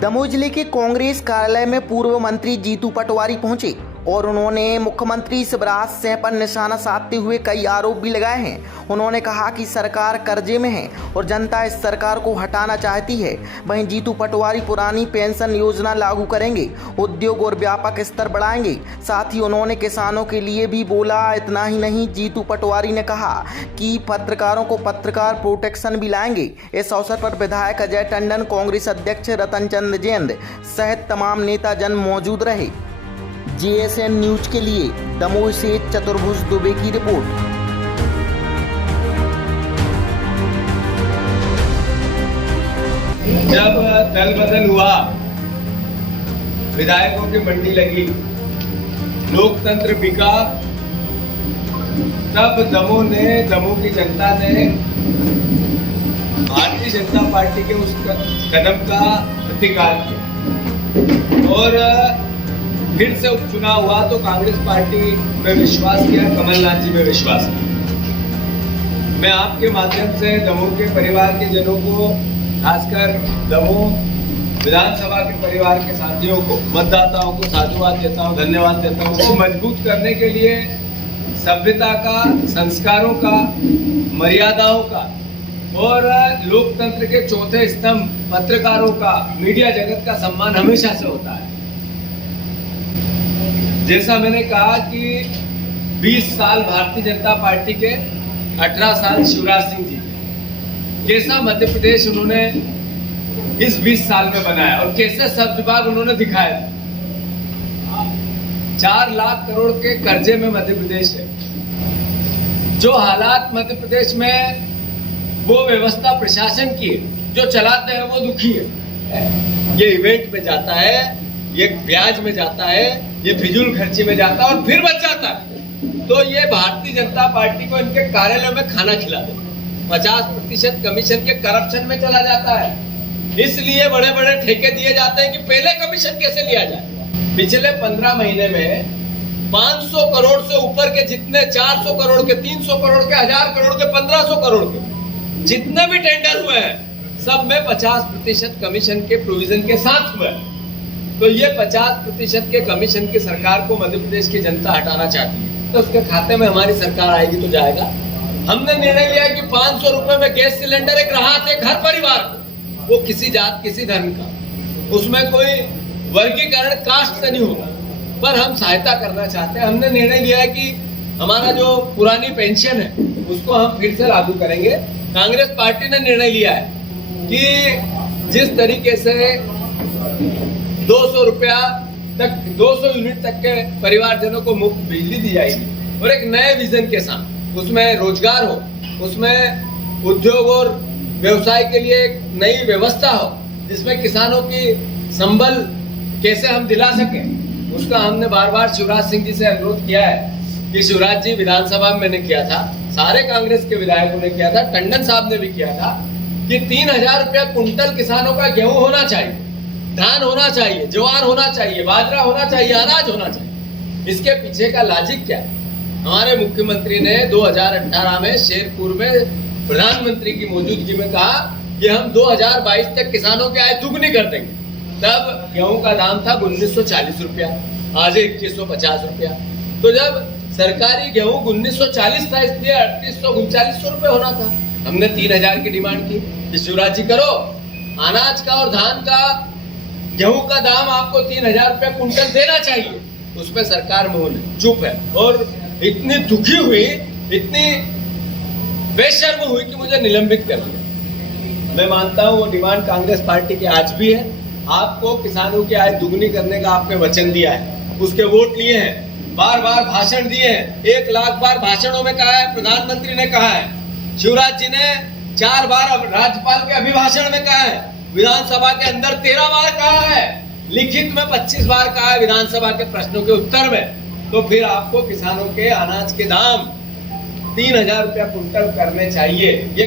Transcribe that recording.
दमोह जिले के कांग्रेस कार्यालय में पूर्व मंत्री जीतू पटवारी पहुंचे और उन्होंने मुख्यमंत्री शिवराज सिंह पर निशाना साधते हुए कई आरोप भी लगाए हैं। उन्होंने कहा कि सरकार कर्जे में है और जनता इस सरकार को हटाना चाहती है। वहीं जीतू पटवारी पुरानी पेंशन योजना लागू करेंगे, उद्योग और व्यापक स्तर बढ़ाएंगे। साथ ही उन्होंने किसानों के लिए भी बोला। इतना ही नहीं, जीतू पटवारी ने कहा कि पत्रकारों को पत्रकार प्रोटेक्शन भी लाएंगे। इस अवसर पर विधायक अजय टंडन, कांग्रेस अध्यक्ष रतन चंद जैन सहित तमाम नेता जन मौजूद रहे। JSN न्यूज के लिए दमोह से चतुर्भुज दुबे की रिपोर्ट। जब दल बदल हुआ, विधायकों की मंडी लगी, लोकतंत्र बिका, तब दमोह की जनता ने भारतीय जनता पार्टी के उस कदम का प्रतिकार किया और फिर से उपचुनाव हुआ तो कांग्रेस पार्टी में विश्वास किया, कमलनाथ जी में विश्वास किया। मैं आपके माध्यम से दमोह के परिवार के जनों को, खासकर दमोह विधानसभा के परिवार के साथियों को, मतदाताओं को साधुवाद देता हूँ, धन्यवाद देता हूँ। उसको मजबूत करने के लिए सभ्यता का, संस्कारों का, मर्यादाओं का और लोकतंत्र के चौथे स्तंभ पत्रकारों का, मीडिया जगत का सम्मान हमेशा से होता है। जैसा मैंने कहा कि 20 साल भारतीय जनता पार्टी के, 18 साल शिवराज सिंह जी, कैसा मध्य प्रदेश उन्होंने इस 20 साल में बनाया और कैसे सब विभाग उन्होंने दिखाया। 4 लाख करोड़ के कर्जे में मध्य प्रदेश है। जो हालात मध्य प्रदेश में, वो व्यवस्था प्रशासन की है, जो चलाते हैं वो दुखी है। ये इवेंट में जाता है, ये ब्याज में जाता है, ये फिजूल खर्ची में जाता है और फिर बच जाता है। तो ये भारतीय जनता पार्टी को इनके कार्यालय में खाना खिला दे। 50% कमीशन के करप्शन में चला जाता है। इसलिए बड़े बड़े ठेके दिए जाते हैं कि पहले कमीशन कैसे लिया जाए। पिछले 15 महीने में 500 करोड़ से ऊपर के जितने, 400 करोड़ के, 300 करोड़ के, 1000 करोड़ के, 1500 करोड़ के जितने भी टेंडर हुए हैं, सब में 50% कमीशन के प्रोविजन के साथ हुए। तो ये 50% के कमीशन की सरकार को मध्य प्रदेश की जनता हटाना चाहती है। तो उसके खाते में हमारी सरकार आएगी तो जाएगा। हमने निर्णय लिया कि 500 रुपए में गैस सिलेंडर एक राहत है हर परिवार को, वो किसी जात, किसी धर्म का, उसमें कोई वर्गीकरण कास्ट से नहीं होगा, पर हम सहायता करना चाहते हैं। हमने निर्णय लिया है कि हमारा जो पुरानी पेंशन है उसको हम फिर से लागू करेंगे। कांग्रेस पार्टी ने निर्णय लिया है कि जिस तरीके से 200 रुपया तक, 200 यूनिट तक के परिवारजनों को मुफ्त बिजली दी जाएगी और एक नए विजन के साथ, उसमें रोजगार हो, उसमें उद्योग और व्यवसाय के लिए एक नई व्यवस्था हो, जिसमें किसानों की संबल कैसे हम दिला सकें, उसका हमने बार बार शिवराज सिंह जी से अनुरोध किया है। कि शिवराज जी, विधानसभा में मैंने किया था, सारे कांग्रेस के विधायकों ने किया था, टंडन साहब ने भी किया था कि 3000 रुपया कुंटल किसानों का गेहूं होना चाहिए, धान होना चाहिए, ज्वार होना चाहिए, बाजरा होना चाहिए, अनाज होना चाहिए। इसके पीछे का लॉजिक क्या है? हमारे मुख्यमंत्री ने 2018 में शेरपुर में प्रधानमंत्री की मौजूदगी में कहा कि हम 2022 तक किसानों की आय दुगनी कर देंगे। तब गेहूं का दाम था 1940 रुपया, आज 2150 रुपया। तो जब सरकारी गेहूं 1940 था, इसलिए 3800-3900 रुपये होना था। हमने 3000 की डिमांड की कि शिवराज जी करो, अनाज का और धान का, गेहूं का दाम आपको 3000 रुपया कुंटल देना चाहिए। उस पर सरकार मौन है, चुप है और इतनी दुखी हुई, इतनी बेशर्म हुई कि मुझे निलंबित कर दिया। मैं मानता हूं वो डिमांड कांग्रेस पार्टी की आज भी है। आपको किसानों की आय दुगनी करने का आपने वचन दिया है, उसके वोट लिए हैं, बार बार भाषण दिए हैं, 1 लाख बार भाषणों में कहा है, प्रधानमंत्री ने कहा है, शिवराज जी ने 4 बार राज्यपाल के अभिभाषण में कहा है, विधानसभा के अंदर 13 बार कहा है, लिखित में 25 बार कहा है विधानसभा के प्रश्नों के उत्तर में। तो फिर आपको किसानों के अनाज के दाम 3000 रुपया कुंटल करने चाहिए। ये